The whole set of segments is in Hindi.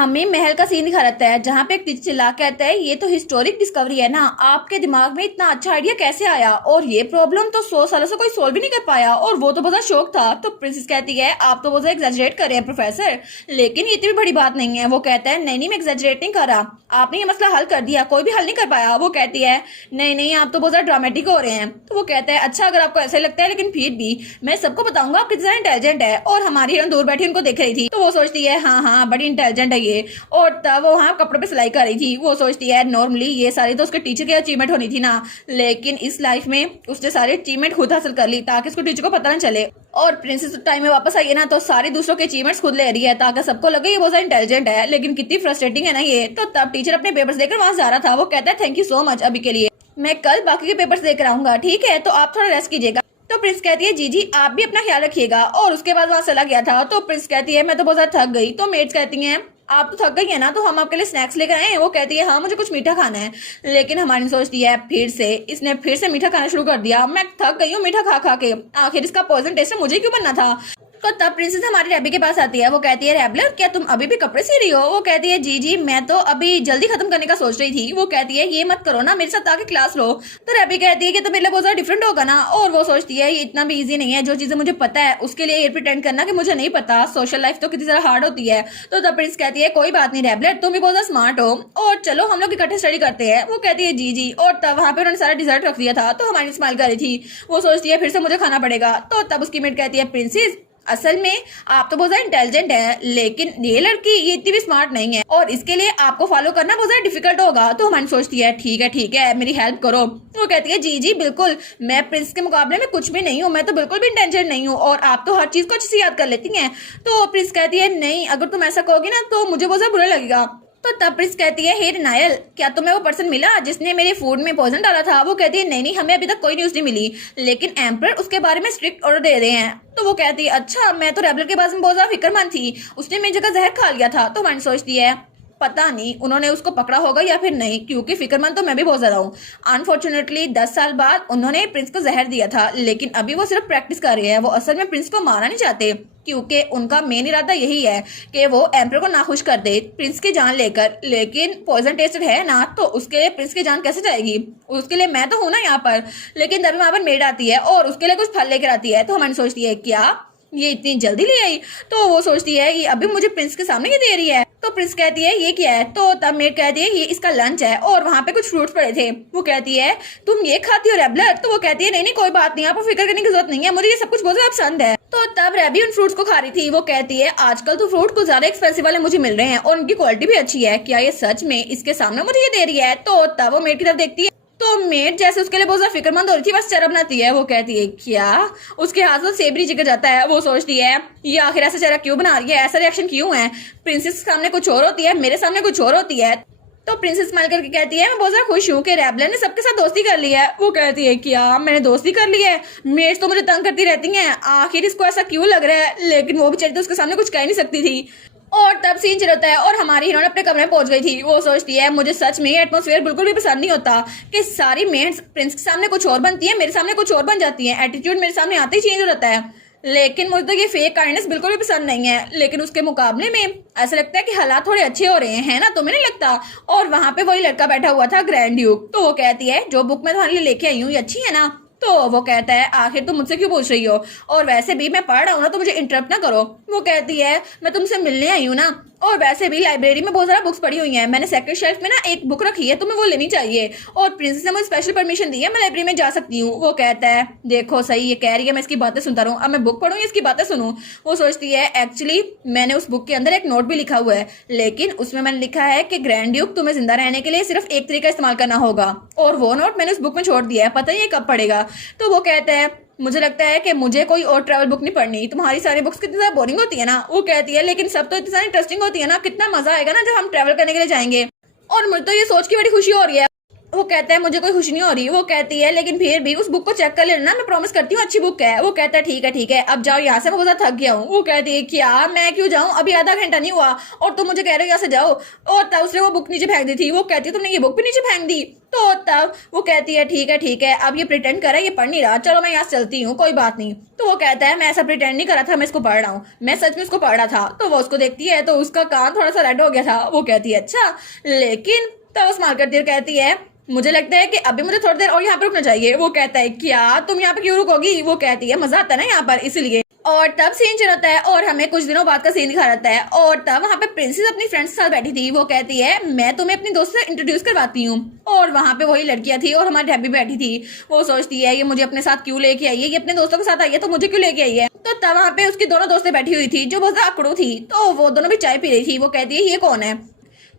हमें महल का सीन दिखा रहता है जहाँ पे एक टीचर चिल्ला के आता है, ये तो हिस्टोरिक डिस्कवरी है ना, आपके दिमाग में इतना अच्छा आइडिया कैसे आया? और ये प्रॉब्लम तो 100 सालों से कोई सोल्व भी नहीं कर पाया। और वो तो बहुत शौक था। तो प्रिंसेस कहती है, आप तो बहुत एग्जैजरेट कर रहे हैं प्रोफेसर, लेकिन ये इतनी बड़ी बात नहीं है। वो कहता है, नहीं नहीं, मैं एग्जैजरेट नहीं कर रहा, आपने ये मसला हल कर दिया, कोई भी हल नहीं कर पाया। वो कहती है, नहीं नहीं, आप तो बहुत ज्यादा ड्रामेटिक हो रहे हैं। तो वो कहता है, अच्छा अगर आपको ऐसा लगता है, लेकिन फिर भी मैं सबको बताऊंगा आप कितना इंटेलिजेंट है। और हमारी हिरन दूर बैठी उनको देख रही थी, तो वो सोचती है, हाँ हाँ बड़ी इंटेलिजेंट है ये। और तब वो वहाँ कपड़े पे सिलाई कर रही थी। वो सोचती है, नॉर्मली ये सारी तो उसके टीचर की अचीवमेंट होनी थी ना, लेकिन इस लाइफ में उसने सारी अचीवमेंट खुद हासिल कर ली ताकि उसको टीचर को पता ना चले। और प्रिंसेस टाइम में वापस आई है ना, तो सारी दूसरों के अचीवमेंट्स खुद ले रही है ताकि सबको लगे ये बहुत ज्यादा इंटेलिजेंट है। लेकिन कितनी फ्रस्ट्रेटिंग है ना ये। तो तब टीचर अपने पेपर्स देकर वहां जा रहा था। वो कहता है, थैंक यू सो मच, अभी के लिए मैं कल बाकी के पेपर्स देकर आऊंगा, ठीक है? तो आप थोड़ा रेस्ट कीजिएगा। तो प्रिंस कहती है, जी जी आप भी अपना ख्याल रखिएगा। और उसके बाद वहां चला गया था। तो प्रिंस कहती है, मैं तो बहुत ज्यादा थक गई। तो मेट्स कहती हैं, आप तो थक गई है ना, तो हम आपके लिए स्नैक्स लेकर आए हैं। वो कहती है, हाँ मुझे कुछ मीठा खाना है। लेकिन हमारी सोचती है, इसने फिर से मीठा खाना शुरू कर दिया। मैं थक गई हूँ मीठा खा खा के, आखिर इसका पॉइजन टेस्ट मुझे क्यों बनना था? तो तब प्रिंसेस हमारी रैबी के पास आती है। वो कहती है, रैबलर क्या तुम अभी भी कपड़े सी रही हो? वो कहती है, जी जी मैं तो अभी जल्दी खत्म करने का सोच रही थी। वो कहती है, ये मत करो ना, मेरे साथ आके क्लास लो। तो रैबी कहती है कि तो मेरे लिए बहुत ज्यादा डिफरेंट होगा ना। और वो सोचती है, ये इतना भी इजी नहीं है, जो चीजें मुझे पता है उसके लिए ये प्रिटेंड करना कि मुझे नहीं पता। सोशल लाइफ तो कितनी ज्यादा हार्ड होती है। तो तब प्रिंस कहती है, कोई बात नहीं रैबलर, तुम भी बहुत ज्यादा स्मार्ट हो, और चलो हम लोग इकट्ठे स्टडी करते हैं। वो कहती है, जी जी। और तब वहां पे उन्होंने सारा डिजर्ट रख दिया था। तो हमारी स्माइल कर रही थी। वो सोचती है, फिर से मुझे खाना पड़ेगा। तो तब उसकी मेट कहती है, प्रिंसेस असल में आप तो बहुत ज्यादा इंटेलिजेंट है, लेकिन ये लड़की ये इतनी भी स्मार्ट नहीं है, और इसके लिए आपको फॉलो करना बहुत ज्यादा डिफिकल्ट होगा। तो हमारी सोचती है, ठीक है मेरी हेल्प करो। वो कहती है, जी जी बिल्कुल, मैं प्रिंस के मुकाबले में कुछ भी नहीं हूँ, मैं तो बिल्कुल भी इंटेलिजेंट नहीं हूँ, और आप तो हर चीज को अच्छे से याद कर लेती हैं। तो प्रिंस कहती है, नहीं अगर तुम ऐसा कहोगी ना तो मुझे बहुत ज्यादा बुरा लगेगा। तो तब प्रिंस कहती है, हे नायल, क्या तुम्हें वो पर्सन मिला जिसने मेरे फूड में पॉइजन डाला था? वो कहती है, नहीं नहीं, हमें अभी तक कोई न्यूज नहीं मिली, लेकिन एम्पर उसके बारे में स्ट्रिक्ट ऑर्डर दे रहे हैं। तो वो कहती है, अच्छा मैं तो रेबलर के बारे में बहुत ज्यादा फिक्रमंद थी, उसने मेरी जगह जहर खा लिया था। तो मैंने सोचती है, पता नहीं उन्होंने उसको पकड़ा होगा या फिर नहीं, क्योंकि फिक्रमंद तो मैं भी बहुत ज्यादा हूँ। अनफॉर्चुनेटली 10 साल बाद उन्होंने प्रिंस को जहर दिया था, लेकिन अभी वो सिर्फ प्रैक्टिस कर रहे हैं। वो असल में प्रिंस को मारना नहीं चाहते, क्योंकि उनका मेन इरादा यही है कि वो एम्पर को नाखुश कर दे प्रिंस की जान लेकर। लेकिन पॉइजन टेस्टेड है ना, तो उसके लिए प्रिंस की जान कैसे जाएगी? उसके लिए मैं तो हूं ना यहाँ पर। लेकिन तभी वहां पर मेड आती है और उसके लिए कुछ फल लेकर आती है। तो हमारी सोचती है, क्या ये इतनी जल्दी ले आई? तो वो सोचती है, ये अभी मुझे प्रिंस के सामने ही दे रही है। तो प्रिंस कहती है, ये क्या है? तो तब मेड कहती है, ये इसका लंच है, और वहां पे कुछ फ्रूट्स पड़े थे। वो कहती है, तुम ये खाती हो रेबलर? तो वो कहती है, नहीं नहीं कोई बात नहीं, आपको फिक्र करने की जरूरत नहीं है, मुझे ये सब कुछ बहुत ज्यादा पसंद है। तो तब रेबी उन फ्रूट्स को खा रही थी। वो कहती है, आजकल तो फ्रूट कुछ ज्यादा एक्सपेंसिव वाले मुझे मिल रहे हैं, और उनकी क्वालिटी भी अच्छी है, क्या ये सच में इसके सामने मुझे ये दे रही है? तो तब वो मेड की तरफ देखती है, तो मेड जैसे उसके लिए बहुत ज्यादा फिक्रमंद हो रही थी, बस चरब बनाती है। वो कहती है, क्या? उसके हाथ में सेबरी जिगर जाता है। वो सोचती है, ये आखिर ऐसा चेहरा क्यों बना रही है, ऐसा रिएक्शन क्यों है? प्रिंसेस के सामने कुछ और होती है, मेरे सामने कुछ और होती है। तो प्रिंसेस स्माइल करके कहती है, मैं बहुत ज्यादा खुश हूँ कि रेबलर ने सबके साथ दोस्ती कर ली है। वो कहती है, क्या मैंने दोस्ती कर ली है? मेड्स तो मुझे तंग करती रहती हैं, आखिर इसको ऐसा क्यों लग रहा है? लेकिन वो बेचारी तो उसके सामने कुछ कह नहीं सकती थी। और तब सीन चलता है और हमारी हीरोइन अपने कमरे में पहुंच गई थी। वो सोचती है, मुझे सच में एटमॉस्फेयर बिल्कुल भी पसंद नहीं होता कि सारी मेड्स प्रिंस के सामने कुछ और बनती है, मेरे सामने कुछ और बन जाती है, एटीट्यूड मेरे सामने आते ही चेंज हो जाता है। लेकिन मुझे तो ये फेक काइंडनेस बिल्कुल भी पसंद नहीं है। लेकिन उसके मुकाबले में ऐसा लगता है कि हालात थोड़े अच्छे हो रहे हैं ना, तुम्हें नहीं लगता? और वहां पे वही लड़का बैठा हुआ था, ग्रैंड ड्यूक। तो वो कहती है, जो बुक मैं तुम्हारे लिए लेके आई हूँ ये अच्छी है ना? तो वो कहता है, आखिर तुम मुझसे क्यों पूछ रही हो, और वैसे भी मैं पढ़ रहा हूँ ना, तो मुझे इंटरप्ट ना करो। वो कहती है, मैं तुमसे मिलने आई हूँ ना, और वैसे भी लाइब्रेरी में बहुत सारा बुक्स पड़ी हुई हैं, मैंने सेकंड शेल्फ में ना एक बुक रखी है, तुम्हें वो लेनी चाहिए, और प्रिंसेस ने मुझे स्पेशल परमिशन दी है, मैं लाइब्रेरी में जा सकती हूँ। वो कहता है, देखो सही ये कह रही है, मैं इसकी बातें सुनता रहूँ, अब मैं बुक पढ़ूँ इसकी बातें सुनूं? वो सोचती है, एक्चुअली मैंने उस बुक के अंदर एक नोट भी लिखा हुआ है, लेकिन उसमें मैंने लिखा है कि ग्रैंड ड्यूक तुम्हें जिंदा रहने के लिए सिर्फ एक तरीका इस्तेमाल करना होगा, और वो नोट मैंने उस बुक में छोड़ दिया है, पता नहीं ये कब पड़ेगा। तो वो कहता है, मुझे लगता है कि मुझे कोई और ट्रैवल बुक नहीं पढ़नी, तुम्हारी सारी बुक्स कितनी ज्यादा बोरिंग होती है ना। वो कहती है, लेकिन सब तो इतनी सारी इंटरेस्टिंग होती है ना, कितना मजा आएगा ना जब हम ट्रैवल करने के लिए जाएंगे। और मुझे तो ये सोच की बड़ी खुशी हो रही है। वो कहता है मुझे कोई खुशी नहीं हो रही। वो कहती है लेकिन फिर भी उस बुक को चेक कर लेना, मैं प्रॉमिस करती हूँ अच्छी बुक है। वो कहता है ठीक है अब जाओ यहाँ से, मैं बहुत थक गया हूँ। वो कहती है क्या, मैं क्यों जाऊँ, अभी आधा घंटा नहीं हुआ और तुम मुझे कह रहे हो यहाँ से जाओ। और तब उसने वो बुक नीचे फेंक दी थी। वो कहती है तुमने ये बुक भी नीचे फेंक दी। तो तब वो कहती है ठीक है अब ये प्रिटेंड कर रहा है, ये पढ़ नहीं रहा, चलो मैं यहाँ से चलती हूँ, कोई बात नहीं। तो वो कहता है मैं ऐसा प्रिटेंड नहीं करा था, मैं इसको पढ़ रहा हूँ, मैं सच में उसको पढ़ रहा था। तो वो उसको देखती है तो उसका कान थोड़ा सा रेड हो गया था। वो कहती है अच्छा, लेकिन तो उस स्माइल करती है, कहती है मुझे लगता है कि अभी मुझे थोड़ी देर और यहाँ पर रुकना चाहिए। वो कहता है क्या तुम यहाँ पे क्यों रुकोगी। वो कहती है मजा आता है ना यहाँ पर, इसलिए। और तब सीन चल होता है और हमें कुछ दिनों बाद का सीन दिखा रहता है। और तब वहाँ पे प्रिंसेस अपनी फ्रेंड्स के साथ बैठी थी। वो कहती है मैं तुम्हें अपनी दोस्त से इंट्रोड्यूस करवाती हूँ। और वहाँ पे वही लड़कियां थी और हमारी डैबी बैठी थी। वो सोचती है ये मुझे अपने साथ क्यों लेके आई है, ये अपने दोस्तों के साथ आई है तो मुझे क्यों लेके आई है। तो तब वहाँ पे उसकी दोनों दोस्तें बैठी हुई थी जो बहुत अकड़ू थी। तो वो दोनों भी चाय पी रही थी। वो कहती है ये कौन है।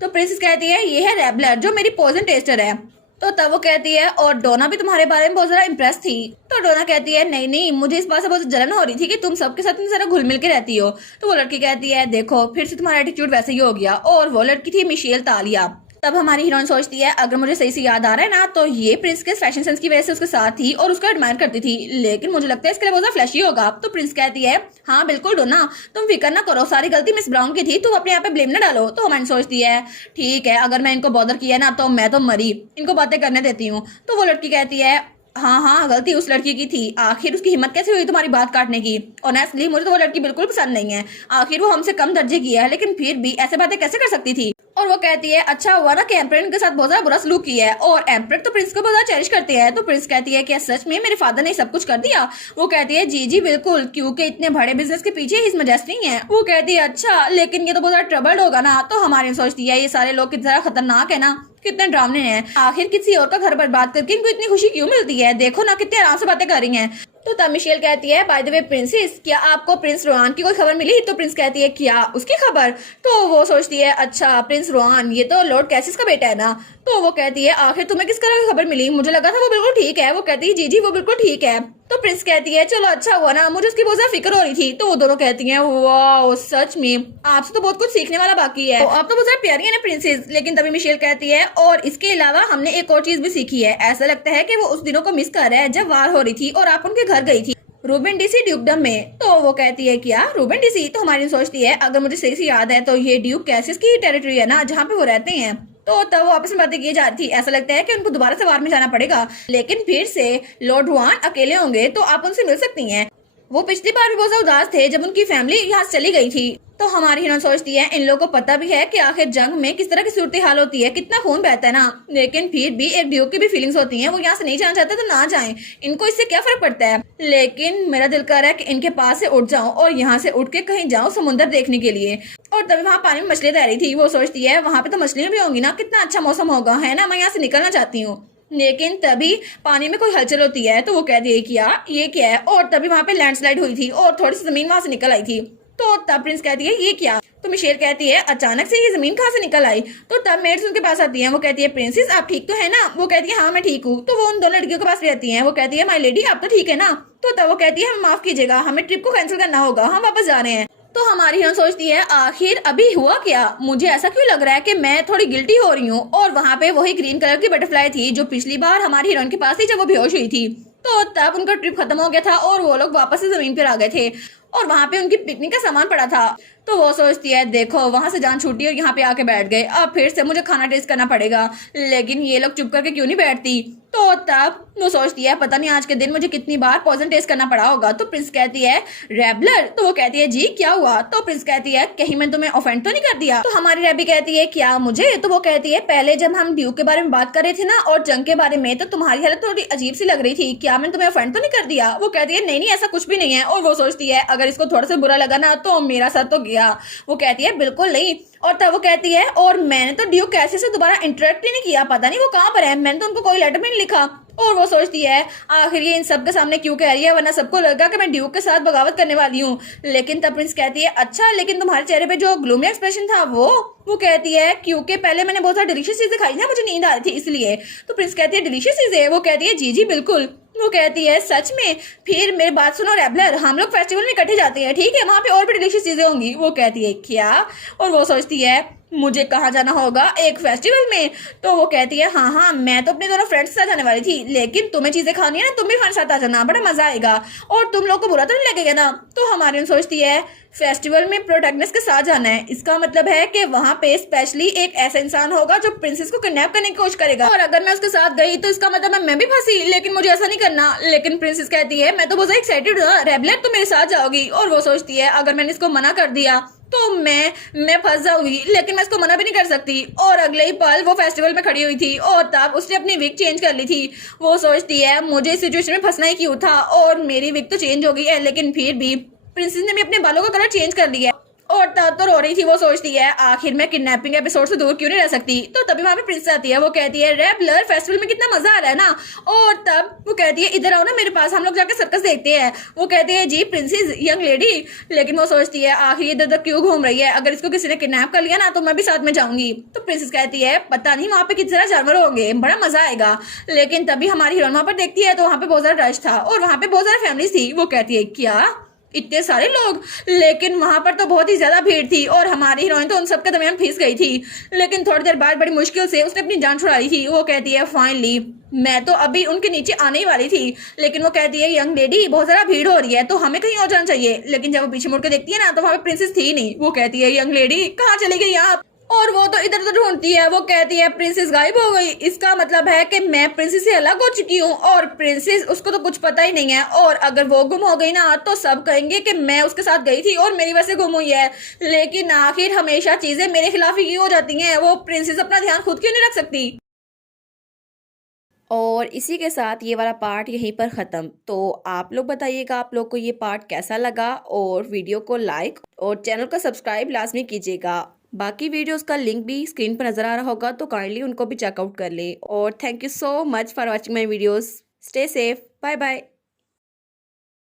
तो प्रिंसेस कहती है ये है रेबलर, जो मेरी पॉइजन टेस्टर है। तो तब वो कहती है और डोना भी तुम्हारे बारे में बहुत ज्यादा इम्प्रेस थी। तो डोना कहती है नहीं मुझे इस बात से बहुत जलन हो रही थी कि तुम सबके साथ इतनी सारा घुल मिल के रहती हो। तो वो लड़की कहती है देखो फिर से तुम्हारा एटीट्यूड वैसे ही हो गया। और वो लड़की थी मिशेल तालिया। तब हमारी हीरोइन सोचती है अगर मुझे सही से याद आ रहा है ना तो ये प्रिंस के फैशन सेंस की वजह से उसके साथ थी और उसको एडमायर करती थी, लेकिन मुझे लगता है इसके लिए बहुत फ्लैशी होगा। तो प्रिंस कहती है हाँ बिल्कुल डोना, तुम फिक्र ना करो, सारी गलती मिस ब्राउन की थी, तुम अपने यहाँ पे ब्लेम ना डालो। तो हमारी सोचती है ठीक है अगर मैं इनको बॉदर किया ना तो मैं तो मरी, इनको बातें करने देती हूँ। तो वो लड़की कहती है हाँ गलती उस लड़की की थी, आखिर उसकी हिम्मत कैसे हुई तुम्हारी बात काटने की। ऑनेस्टली मुझे तो वो लड़की बिल्कुल पसंद नहीं है, आखिर वो हमसे कम दर्जे की है लेकिन फिर भी ऐसे बातें कैसे कर सकती थी। और वो कहती है अच्छा हुआ ना कि एम्परर के साथ बहुत ज्यादा बुरा सलूक किया है और एम्परर तो प्रिंस को बहुत ज्यादा चेरिश करते हैं। तो प्रिंस कहती है क्या सच में मेरे फादर ने सब कुछ कर दिया। वो कहती है जी बिल्कुल, क्योंकि इतने बड़े बिजनेस के पीछे हिज मैजेस्टी है। वो कहती है अच्छा लेकिन ये तो बहुत ज्यादा ट्रबल्ड होगा ना। तो हमारी सोचती है ये सारे लोग कितना खतरनाक है ना, कितने ड्रामने हैं, आखिर किसी और का घर बर्बाद करके इनको इतनी खुशी क्यों मिलती है, देखो ना कितने आराम से बातें कर रही हैं। तो तब मिशेल कहती है बाय द वे प्रिंसेस क्या आपको प्रिंस रोहान की कोई खबर मिली। तो प्रिंस कहती है क्या उसकी खबर। तो वो सोचती है अच्छा प्रिंस रोहान ये तो लॉर्ड कैसिस का बेटा है ना। तो वो कहती है आखिर तुम्हें किस तरह की खबर मिली, मुझे लगा था वो बिल्कुल ठीक है। वो कहती है जी वो बिल्कुल ठीक है। तो प्रिंस कहती है चलो अच्छा हुआ ना, मुझे उसकी बहुत ज्यादा फिक्र हो रही थी। तो वो दोनों कहती हैं वाह सच में आपसे तो बहुत कुछ सीखने वाला बाकी है, तो आप तो बहुत ज्यादा प्यारी है ना प्रिंसेस। लेकिन तभी मिशेल कहती है और इसके अलावा हमने एक और चीज भी सीखी है, ऐसा लगता है कि वो उस दिनों को मिस कर रहा है जब वार हो रही थी और आप उनके घर गई थी रूबेन डीसी ड्यूकडम में। तो वो कहती है क्या रूबेन डीसी। तो हमारी सोचती है अगर मुझे सही से याद है तो ये ड्यूक कैसिस की टेरिटरी है ना जहाँ पे वो रहते हैं। तो तब वो आपस में बातें की जा रही थी, ऐसा लगता है कि उनको दोबारा से वार में जाना पड़ेगा, लेकिन फिर से लॉर्ड रुआन अकेले होंगे तो आप उनसे मिल सकती हैं। वो पिछली बार भी बहुत ज्यादा उदास थे जब उनकी फैमिली यहाँ से चली गई थी। तो हमारी हीरोइन सोचती है इन लोगों को पता भी है कि आखिर जंग में किस तरह की सूरत हाल होती है, कितना खून बहता है ना, लेकिन फिर भी एक ड्यूक की भी फीलिंग्स होती हैं, वो यहाँ से नहीं जाना चाहते तो ना जाएं, इनको इससे क्या फर्क पड़ता है। लेकिन मेरा दिल कर रहा है कि इनके पास से उठ जाऊं और यहाँ से उठ के कहीं जाऊं समुद्र देखने के लिए। और तभी वहाँ पानी में मछलियां तैर रही थी। वो सोचती है वहां पे तो मछलियां भी होंगी ना, कितना अच्छा मौसम होगा है ना, मैं यहाँ से निकलना चाहती हूँ। लेकिन तभी पानी में कोई हलचल होती है तो वो कहती है क्या ये क्या है। और तभी वहां पे लैंडस्लाइड हुई थी और थोड़ी सी जमीन वहां से निकल आई थी। तो तब प्रिंस कहती है ये क्या। तो मिशेल कहती है अचानक से ये जमीन कहाँ से निकल आई। तो तब मेड्स उनके पास आती है। वो कहती है प्रिंसेस आप ठीक तो है ना। वो कहती है हाँ मैं ठीक हूँ। तो वो उन दोनों लड़कियों के पास रहती है। वो कहती है माय लेडी आप तो ठीक है ना। तो तब वो कहती है हम माफ कीजिएगा, हमें ट्रिप को कैंसिल करना होगा, हम वापस जा रहे हैं। तो हमारी हीरोइन सोचती है आखिर अभी हुआ क्या, मुझे ऐसा क्यों लग रहा है कि मैं थोड़ी गिल्टी हो रही हूँ। और वहाँ पे वही ग्रीन कलर की बटरफ्लाई थी जो पिछली बार हमारी हीरोइन के पास थी जब वो बेहोश हुई थी। तो तब उनका ट्रिप खत्म हो गया था और वो लोग वापस से जमीन पर आ गए थे और वहाँ पे उनकी पिकनिक का सामान पड़ा था। तो वो सोचती है देखो वहां से जान छूटी और यहाँ पे आके बैठ गए, अब फिर से मुझे खाना टेस्ट करना पड़ेगा, लेकिन ये लोग चुप करके क्यों नहीं बैठती। तो तब वो सोचती है पता नहीं आज के दिन मुझे कितनी बार पॉइजन टेस्ट करना पड़ा होगा। तो प्रिंस कहती है रेबलर। तो वो कहती है जी क्या हुआ। तो प्रिंस कहती है कहीं मैं तुम्हें ऑफेंड तो नहीं कर दिया। तो हमारी रेबी कहती है क्या मुझे। तो वो कहती है पहले जब हम ड्यूक के बारे में बात कर रहे थे ना और जंग के बारे में तो तुम्हारी हालत थोड़ी अजीब सी लग रही थी, क्या मैंने तुम्हें ऑफेंड तो नहीं कर दिया। वो कहती है नहीं ऐसा कुछ भी नहीं है। और वो सोचती है अगर इसको थोड़ा सा बुरा लगा ना तो मेरा सर तो गया। वो कहती है बिल्कुल नहीं। और तब वो कहती है और मैंने तो ड्यूक कैसे से दोबारा इंटरेक्ट ही नहीं किया, पता नहीं वो कहाँ पर है, मैंने तो उनको कोई लेटर भी नहीं लिखा। और वो सोचती है आखिर ये इन सब के सामने क्यों कह रही है, वरना सबको लगा कि मैं ड्यूक के साथ बगावत करने वाली हूँ। लेकिन तब प्रिंस कहती है अच्छा लेकिन तुम्हारे चेहरे पे जो ग्लूमी एक्सप्रेशन था वो कहती है क्योंकि पहले मैंने बहुत सारी डिलीशियस चीजें खाई ना, मुझे नींद आ रही थी इसलिए। तो प्रिंस कहती है डिलीशियस चीजें। वो कहती है जी बिल्कुल। वो कहती है सच में। फिर मेरी बात सुनो रेबलर, हम लोग फेस्टिवल में इकट्ठे जाते हैं ठीक है, वहां पे और भी डिलीशियस चीजें होंगी। वो कहती है क्या। और वो सोचती है मुझे कहाँ जाना होगा, एक फेस्टिवल में? तो वो कहती है हाँ हाँ, मैं तो अपने दोनों फ्रेंड्स के साथ जाने वाली थी, लेकिन तुम्हें चीजें खानी है ना, तुम भी हमारे साथ आ जाना, बड़ा मजा आएगा, और तुम लोग को बुरा तो नहीं लगेगा ना? तो हमारी सोचती है फेस्टिवल में प्रोटैगनिस्ट के साथ जाना है, इसका मतलब है कि वहाँ पे स्पेशली एक ऐसा इंसान होगा जो प्रिंसेस को किडनैप करने की कोशिश करेगा, और अगर मैं उसके साथ गई तो इसका मतलब मैं भी फंसी, लेकिन मुझे ऐसा नहीं करना। लेकिन प्रिंसेस कहती है मैं तो बहुत एक्साइटेड हूँ, रेबलर तुम मेरे साथ जाओगी, और वो सोचती है अगर मैंने इसको मना कर दिया तो मैं फंस जाऊंगी, लेकिन मैं इसको मना भी नहीं कर सकती। और अगले ही पल वो फेस्टिवल में खड़ी हुई थी और तब उसने अपनी विग चेंज कर ली थी। वो सोचती है मुझे इस सिचुएशन में फंसना ही क्यों था, और मेरी विग तो चेंज हो गई है, लेकिन फिर भी प्रिंसेस ने भी अपने बालों का कलर चेंज कर लिया और तब तो रो रही थी। वो सोचती है आखिर मैं किडनैपिंग एपिसोड से दूर क्यों नहीं रह सकती। तो तभी वहां पे प्रिंसेस आती है, वो कहती है रेबलर फेस्टिवल में कितना मजा आ रहा है ना, और तब वो कहती है इधर आओ ना मेरे पास, हम लोग जाके सर्कस देखते हैं। वो कहती है जी प्रिंसेस यंग लेडी, लेकिन वो सोचती है आखिर इधर उधर क्यों घूम रही है, अगर इसको किसी ने किडनैप कर लिया ना तो मैं भी साथ में जाऊंगी। तो प्रिंसेस कहती है पता नहीं वहां पे कितने सारे जानवर होंगे, बड़ा मजा आएगा। लेकिन तभी हमारी हीरोइन वहां पर देखती है तो वहां पे बहुत ज्यादा रश था और वहां पे बहुत सारी फैमिलीज थी। वो कहती है क्या इतने सारे लोग, लेकिन वहां पर तो बहुत ही ज्यादा भीड़ थी और हमारी हीरोइन तो उन सबके दरमियान फंस गई थी। लेकिन थोड़ी देर बाद बड़ी मुश्किल से उसने अपनी जान छुड़ा ली थी। वो कहती है फाइनली मैं तो अभी उनके नीचे आने ही वाली थी, लेकिन वो कहती है यंग लेडी बहुत ज्यादा भीड़ हो रही है तो हमें कहीं और जाना चाहिए। लेकिन जब वो पीछे मुड़ के देखती है ना तो वहां पे प्रिंसेस थी नहीं। वो कहती है यंग लेडी कहाँ चली गई आप, और वो तो इधर उधर ढूंढती है। वो कहती है प्रिंसेस गायब हो गई, इसका मतलब है कि मैं प्रिंसेस से अलग हो चुकी हूँ, और प्रिंसेस उसको तो कुछ पता ही नहीं है, और अगर वो गुम हो गई ना तो सब कहेंगे कि मैं उसके साथ गई थी और मेरी वजह से गुम हुई है। लेकिन आखिर हमेशा चीजें मेरे खिलाफ ही क्यों हो जाती हैं, वो प्रिंसेस अपना ध्यान खुद क्यों नहीं रख सकती। और इसी के साथ ये वाला पार्ट यहीं पर ख़त्म। तो आप लोग बताइएगा आप लोग को ये पार्ट कैसा लगा, और वीडियो को लाइक और चैनल को सब्सक्राइब लाजमी कीजिएगा। बाकी वीडियोस का लिंक भी स्क्रीन पर नज़र आ रहा होगा तो काइंडली उनको भी चेकआउट कर ले। और thank you so much for watching my videos. Stay safe, bye bye.